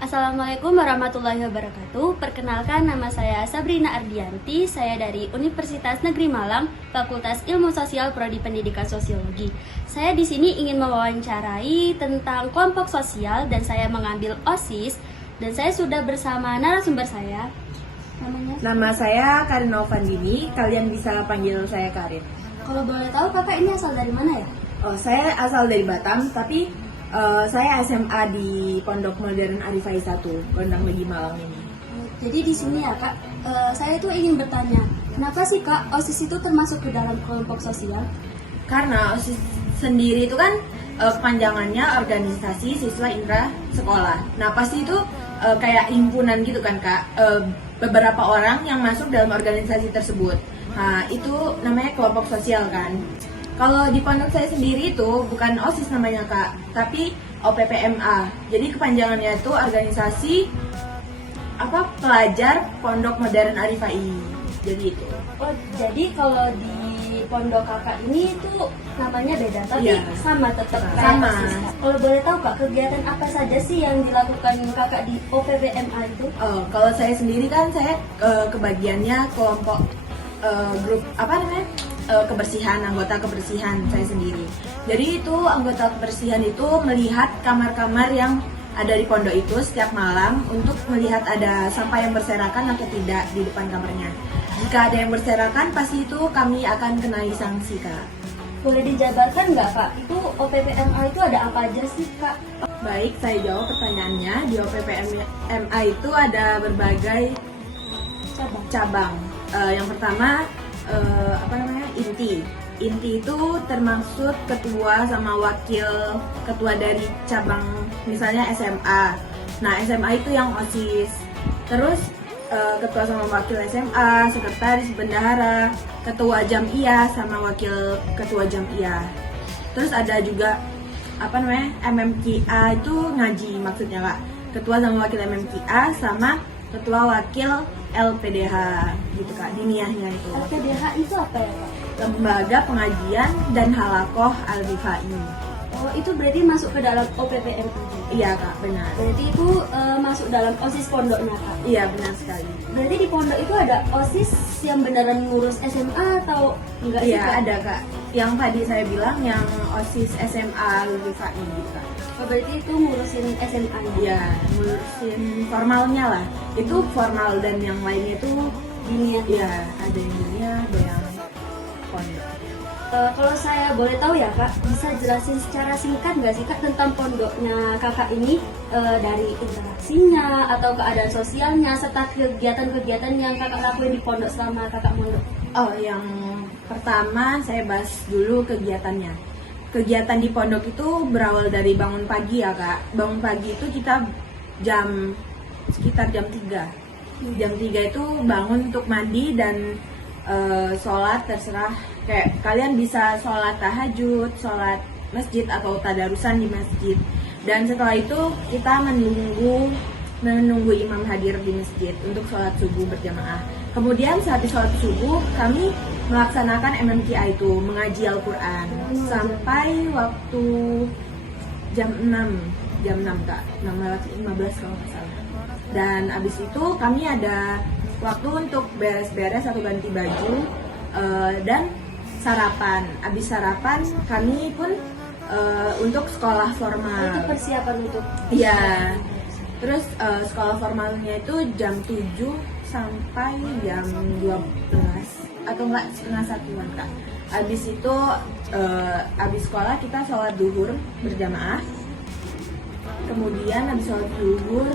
Assalamualaikum warahmatullahi wabarakatuh. Perkenalkan, nama saya Sabrina Ardianti. Saya dari Universitas Negeri Malang, Fakultas Ilmu Sosial Prodi Pendidikan Sosiologi. Saya di sini ingin mewawancarai tentang kelompok sosial dan saya mengambil OSIS. Dan saya sudah bersama narasumber saya. Nama saya Karin Novandini, kalian bisa panggil saya Karin. Kalau boleh tahu, kakak ini asal dari mana ya? Oh, saya asal dari Batam, tapi saya SMA di Pondok Modern Arifai 1, Gondang Legi Malang ini. Jadi di sini ya kak, saya tuh ingin bertanya, kenapa sih kak OSIS itu termasuk ke dalam kelompok sosial? Karena OSIS sendiri itu kan kepanjangannya Organisasi Siswa Intra Sekolah. Nah, pasti itu kayak himpunan gitu kan kak, beberapa orang yang masuk dalam organisasi tersebut. Nah, itu namanya kelompok sosial kan. Kalau di pondok saya sendiri itu bukan OSIS namanya kak, tapi OPPMA. Jadi kepanjangannya itu organisasi pelajar Pondok Modern Arifai. Jadi itu. Oh, jadi kalau di pondok kakak ini itu namanya beda, tapi Iya. sama tetap kayak Sama. OSIS, Kak. Kalau boleh tahu kak, kegiatan apa saja sih yang dilakukan kakak di OPPMA itu? Kalau saya sendiri kan saya kebagiannya kelompok grup kebersihan, anggota kebersihan saya sendiri. Jadi itu anggota kebersihan itu melihat kamar-kamar yang ada di pondok itu setiap malam untuk melihat ada sampah yang berserakan atau tidak di depan kamarnya. Jika ada yang berserakan, pasti itu kami akan kenai sanksi kak. Boleh dijabarkan nggak kak, itu OPPMA itu ada apa aja sih kak? Baik, saya jawab pertanyaannya. Di OPPMA itu ada berbagai cabang. Yang pertama inti. Inti itu termasuk ketua sama wakil ketua dari cabang, misalnya SMA. Nah, SMA itu yang OSIS. Terus ketua sama wakil SMA, sekretaris, bendahara, ketua jam'iyah sama wakil ketua jam'iyah. Terus ada juga MMQA itu ngaji maksudnya kak. Ketua sama wakil MMQA sama ketua wakil LPDH gitu kak, diniyahnya itu. LPDH itu apa ya kak? Lembaga Pengajian dan Halakoh Al-Rifai. Oh, itu berarti masuk ke dalam OPPMA juga? Iya kak, benar. Berarti itu masuk dalam OSIS pondoknya kak? Iya, benar sekali. Berarti di pondok itu ada OSIS yang beneran ngurus SMA atau enggak sih Iya, kak? ada kak. Yang tadi saya bilang yang OSIS SMA Al-Rifai gitu kak. Oh, berarti itu ngurusin SMA nya? Iya, ngurusin formalnya lah. Itu formal dan yang lainnya itu Dunia. iya, ada yang dunia, ada yang pondok. Kalau saya boleh tahu ya kak, bisa jelasin secara singkat nggak sih kak tentang pondoknya kakak ini, dari interaksinya atau keadaan sosialnya serta kegiatan-kegiatan yang kakak lakuin di pondok selama kakak mondok? Oh, yang pertama saya bahas dulu kegiatannya. Kegiatan di pondok itu berawal dari bangun pagi ya kak. Bangun pagi itu kita sekitar jam 3. Jam 3 itu bangun untuk mandi dan sholat, terserah. Kayak kalian bisa sholat tahajud, sholat masjid atau tadarusan di masjid. Dan setelah itu kita menunggu imam hadir di masjid untuk sholat subuh berjamaah. Kemudian saat di sholat subuh kami melaksanakan MMQA itu, mengaji Al-Quran sampai waktu jam 6 kak, 6:15 kalau nggak salah. Dan abis itu kami ada waktu untuk beres-beres atau ganti baju dan sarapan. Abis sarapan kami pun untuk sekolah formal. Itu persiapan untuk? Iya. Terus sekolah formalnya itu jam 7 sampai jam 12 atau enggak setengah 1-an kak. Abis itu abis sekolah kita sholat duhur berjamaah. Kemudian habis sholat zuhur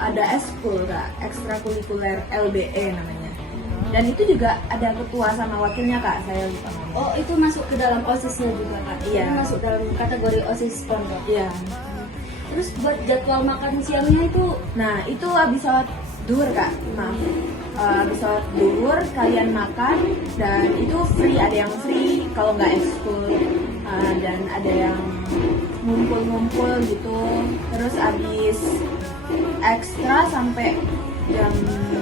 ada eskul kak, ekstrakurikuler LBE namanya. Dan itu juga ada ketua sama wakilnya kak, saya lupa ngomong. Oh, itu masuk ke dalam OSIS-nya juga kak? Iya. Itu masuk dalam kategori OSIS pondok? Iya. Terus buat jadwal makan siangnya itu? Nah, itu habis sholat duhur kak, maaf. Habis sholat duhur kalian makan dan itu free, ada yang free kalau nggak ekskul, dan ada yang ngumpul-ngumpul gitu. Terus habis ekstra sampai jam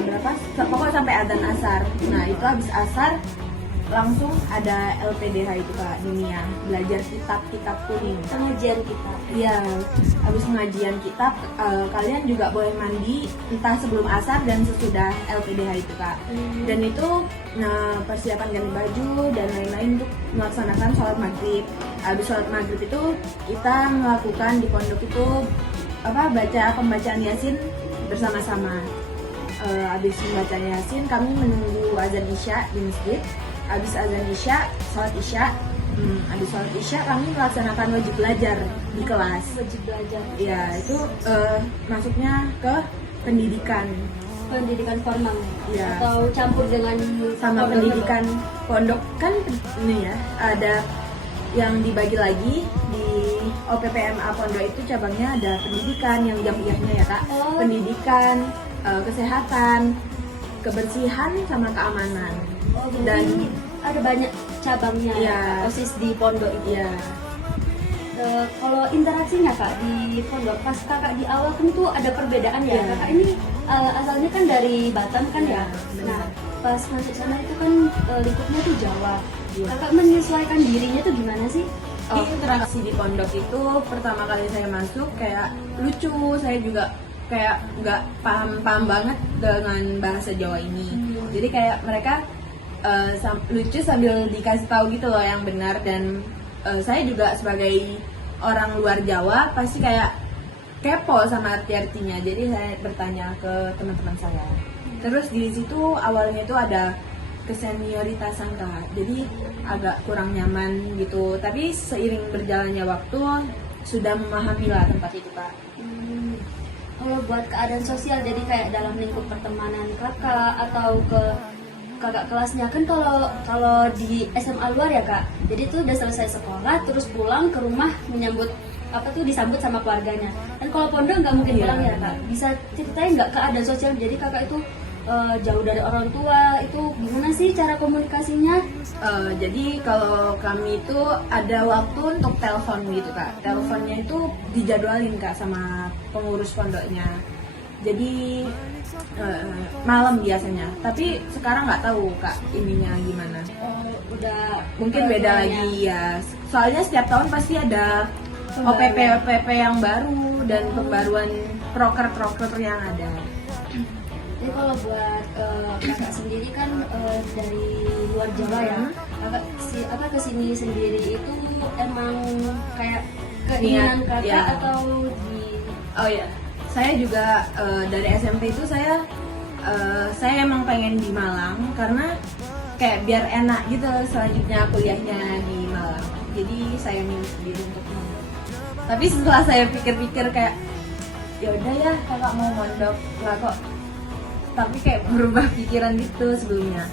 berapa? Pokoknya sampai adzan asar. Nah, itu habis asar langsung ada LPDH itu Kak, dunia belajar kitab-kitab kuning. Pengajian kita. Iya, habis pengajian kitab kalian juga boleh mandi entah sebelum asar dan sesudah LPDH itu Kak. Dan itu persiapan ganti baju dan lain-lain untuk melaksanakan sholat maghrib. Habis sholat maghrib itu kita melakukan di pondok itu baca pembacaan Yasin bersama-sama. Habis membaca Yasin kami menunggu azan Isya di masjid. Habis azan Isya, sholat Isya. Habis sholat Isya kami melaksanakan wajib belajar di kelas. Wajib belajar. Ya, itu masuknya ke pendidikan. Pendidikan formal Ya. atau campur dengan Sama pondok pendidikan pondok kan ini ya, ada yang dibagi lagi di OPPMA Pondok itu cabangnya ada pendidikan yang jamiahnya ya Kak. Oh. Pendidikan, kesehatan, kebersihan sama keamanan. Oh, Dan berarti ada banyak cabangnya Iya. ya, OSIS di pondok itu. ya Kalau interaksinya Kak di pondok, pas Kakak di awal kan tuh ada perbedaan ya. Iya. Kakak ini asalnya kan dari Batam kan Iya, ya. benar. Nah, pas masuk sana itu kan lingkupnya tuh Jawa. Iya. Kakak menyesuaikan dirinya tuh gimana sih? Interaksi di pondok itu pertama kali saya masuk kayak lucu, saya juga kayak nggak paham banget dengan bahasa Jawa ini. Jadi kayak mereka lucu sambil dikasih tahu gitu loh yang benar, dan saya juga sebagai orang luar Jawa pasti kayak kepo sama arti-artinya. Jadi saya bertanya ke teman-teman saya. Terus di situ awalnya itu ada kesenioritasan Kak, jadi agak kurang nyaman gitu. Tapi seiring berjalannya waktu sudah memahami lah tempat itu Kak. Kalau buat keadaan sosial, jadi kayak dalam lingkup pertemanan kakak atau ke kakak kelasnya kan, kalau di SMA luar ya Kak, jadi tuh udah selesai sekolah terus pulang ke rumah menyambut disambut sama keluarganya. Dan kalau pondok nggak mungkin Iya. pulang ya Kak. Bisa ceritain nggak keadaan sosial, jadi kakak itu jauh dari orang tua, itu gimana sih cara komunikasinya? Jadi kalau kami itu ada waktu untuk telepon gitu Kak. Teleponnya itu dijadwalin Kak sama pengurus pondoknya. Jadi malam biasanya. Tapi sekarang nggak tahu Kak ininya gimana. Udah Mungkin beda lagi ya. Soalnya setiap tahun pasti ada OPP yang baru dan pembaruan proker yang ada. Jadi kalau buat kakak sendiri kan dari luar Jawa ya, kakak kesini sendiri itu emang kayak keinginan Niat, kakak ya. atau di Oh ya, saya juga dari SMP itu saya emang pengen di Malang karena kayak biar enak gitu selanjutnya kuliahnya di Malang. Jadi saya milih sendiri untuk mondok. Tapi setelah saya pikir-pikir kayak ya udah ya kakak mau mondok lah kok. Tapi kayak berubah pikiran gitu sebelumnya.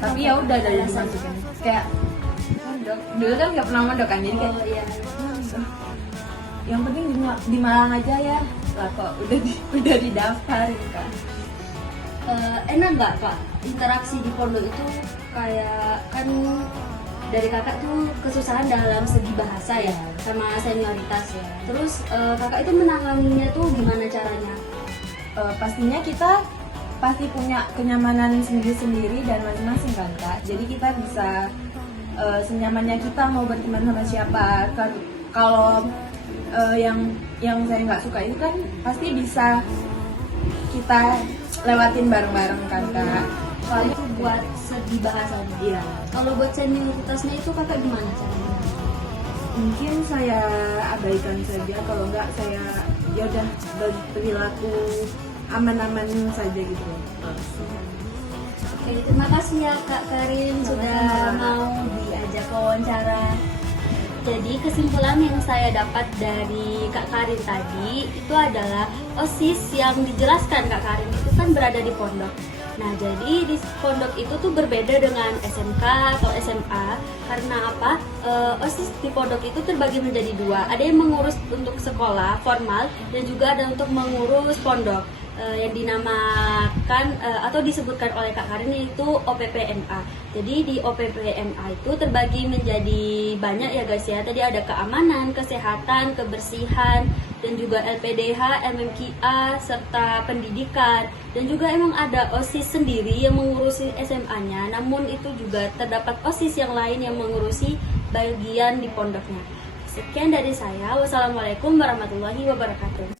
Tapi ya udah dari dimasukin kayak mondok. Dulu kan nggak pernah mondok kan, jadi kayak iya. yang penting di Malang aja ya lah kok udah didaftar gitu kan. Enak nggak Pak interaksi di pondok itu, kayak kan dari kakak tuh kesusahan dalam segi bahasa ya sama senioritas ya. Terus kakak itu menanganinya tuh gimana caranya? Pastinya kita pasti punya kenyamanan sendiri-sendiri dan masing-masing kan Kak. Jadi kita bisa senyamannya kita mau berteman sama siapa. Kalau yang saya nggak suka itu kan pasti bisa kita lewatin bareng-bareng kan Kak. Soalnya itu buat segi bahasanya. Iya. Kalau buat senioritasnya itu kakak gimana caranya? Mungkin saya abaikan saja, kalau nggak saya ya udah berperilaku aman-aman saja gitu. Oke, terima kasih ya Kak Karin sudah mau diajak wawancara. Jadi kesimpulan yang saya dapat dari Kak Karin tadi itu adalah OSIS yang dijelaskan Kak Karin itu kan berada di pondok. Nah, jadi di pondok itu tuh berbeda dengan SMK atau SMA. Karena apa? OSIS di pondok itu terbagi menjadi dua. Ada yang mengurus untuk sekolah formal dan juga ada untuk mengurus pondok. yang dinamakan atau disebutkan oleh Kak Karin, yaitu OPPMA. Jadi di OPPMA itu terbagi menjadi banyak ya guys ya. Tadi ada keamanan, kesehatan, kebersihan, dan juga LPDH, MMQA, serta pendidikan. Dan juga emang ada OSIS sendiri yang mengurusi SMA-nya, namun itu juga terdapat OSIS yang lain yang mengurusi bagian di pondoknya. Sekian dari saya. Wassalamualaikum warahmatullahi wabarakatuh.